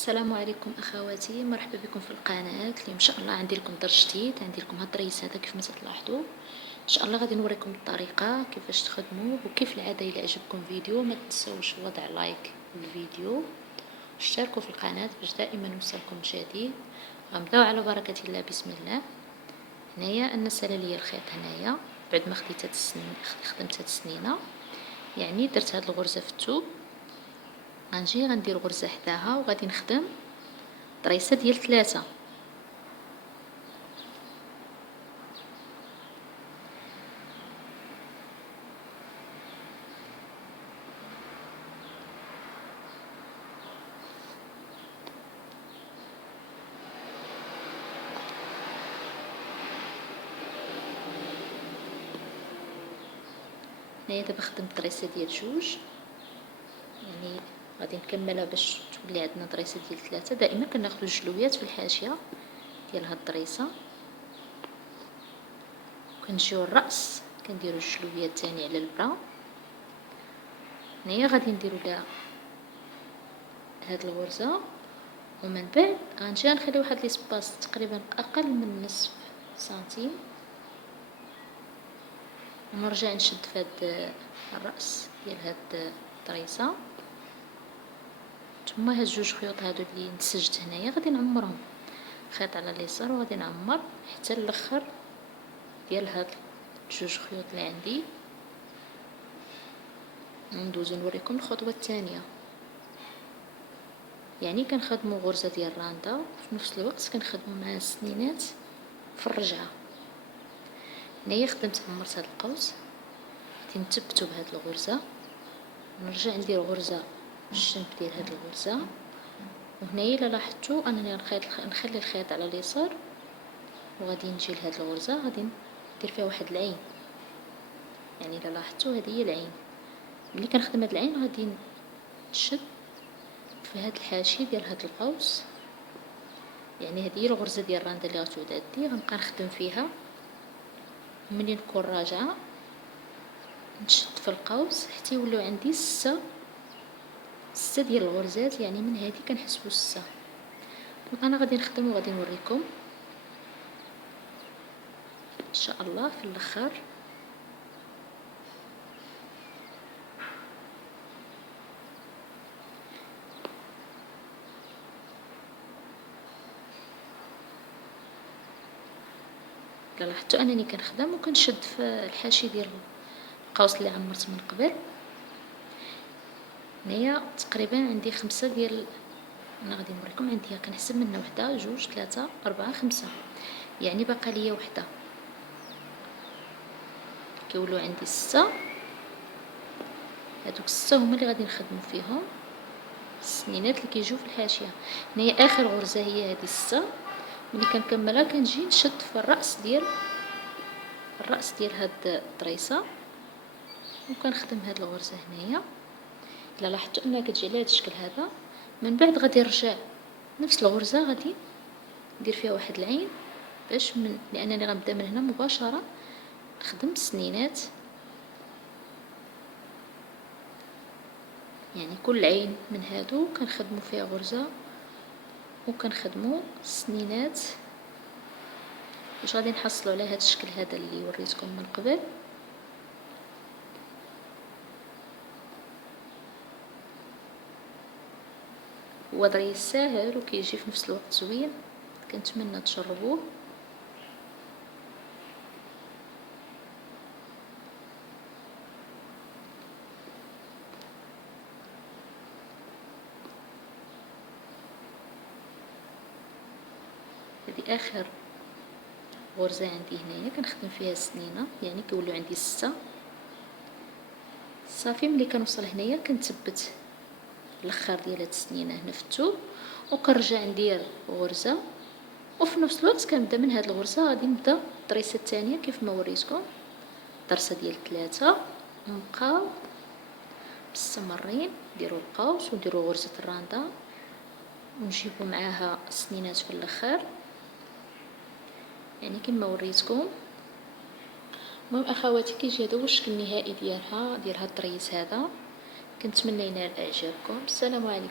السلام عليكم اخواتي، مرحبا بكم في القناه. اليوم ان شاء الله عندي لكم درس جديد. عندي لكم هاد الريس هذا كيف ما تلاحظوا. ان شاء الله غادي نوريكم الطريقه كيفاش تخدموه، وكيف العاده الى عجبكم الفيديو ما تنسوش وضع لايك للفيديو واشتركوا في القناه باش دائما يوصلكم جديد. غنبداو على بركه الله. بسم الله. هنايا انا سالا ليا الخيط هنايا بعد ما خدمت هاد السنينه، يعني درت هاد الغرزه في الثوب. غنجي غندير غرزه حداها وغادي نخدم طريسه ديال 3. هنايا دابا خدمت طريسه ديال 2، يعني غادي نكملها باش تولي عندنا طريسه ديال 3. دائما كناخذ الجلويات في الحاشيه ديال هاد الطريسه، وكنجيو الراس كنديروا الجلويات تاني على البرا. هنايا غادي نديروا لها هاد الغرزه، ومن بعد غنجي غنخلي واحد ليسباس تقريبا اقل من نصف سنتيم، ونرجع نشد في هاد الراس ديال هاد الطريسه. ثم هاد 2 خيوط هادو اللي نسجت هنايا غادي نعمرهم خيط على اليسار، وغادي نعمر حتى الاخر ديال هاد 2 خيوط اللي عندي. ندوزو نوريكم الخطوه الثانيه. يعني كنخدموا غرزه ديال الرانده وفي نفس الوقت كنخدموا معها السنينات في الرجعه. هنايا خدمت عمرت هاد القوس، غادي نثبتو بهاد الغرزه، ونرجع ندير غرزه بالجنب ديال هاد الغرزه. وهنايا الا لاحظتوا انني نخلي الخيط على اليسار، وغادي نجي لهاد الغرزه غادي ندير فيها واحد العين. يعني الا لاحظتوا هذه هي العين. ملي كنخدم هاد العين غادي نشد في هاد الحاشيه ديال هاد القوس. يعني هذه هي الغرزه ديال الرانده اللي غتعود عندي، غنبقى نخدم فيها. ملي نكون راجعه نشد في القوس حتى يوليو عندي 6 ديال الغرزات. يعني من هذه كنحسبوا 6. انا غادي نخدم وغادي نوريكم ان شاء الله في الاخر. لاحظتوا انني كنخدم وكنشد في الحاشيه ديال القوس اللي عمرت من قبل. هنايا تقريبا عندي 5 ديال، انا غادي نوريكم عندي كنحسب من 1 2 3 4 5، يعني باقا ليا وحده. كيولوا عندي 6. هادوك 6 هما اللي غادي نخدموا فيهم السنينات اللي كيجيو في الحاشيه. هنايا اخر غرزه هي هذه 6. ملي كنكملها كنجي نشد في الراس ديال هاد الطريسه، وكنخدم هاد الغرزه هنايا. الا لاحظتوا انها كتجي على هاد الشكل هذا، من بعد غادي نرجع نفس الغرزه غادي ندير فيها واحد العين باش لانني غنبدا من هنا مباشره نخدم السنينات. يعني كل عين من هادو كنخدموا فيها غرزه وكنخدموا السنينات باش غادي نحصلوا على هذا الشكل هذا اللي وريتكم من قبل. هو ضري ساهل وكيجي في نفس الوقت زوين، كنتمنى تجربوه. هذه اخر غرزه عندي هنايا كنخدم فيها السنينه، يعني كيولوا عندي 6 صافي. ملي كنوصل هنايا كنثبت الاخر ديال هاد السنينه هنا في الثوب، وكنرجع ندير غرزه، وفي نفس الوقت كنبدا من هاد الغرزه غادي نبدا الطريسه الثانيه كيف ما وريتكم، طرسه ديال 3. ونبقاو مستمرين نديروا القوس ونديروا غرزه الرانده ونجيبوا معاها السنينات في الاخر، يعني كما وريتكم. المهم اخواتي كيجي هذا هو الشكل النهائي ديال هاد الطريس هذا. كنتمنى ينال اعجابكم. السلام عليكم.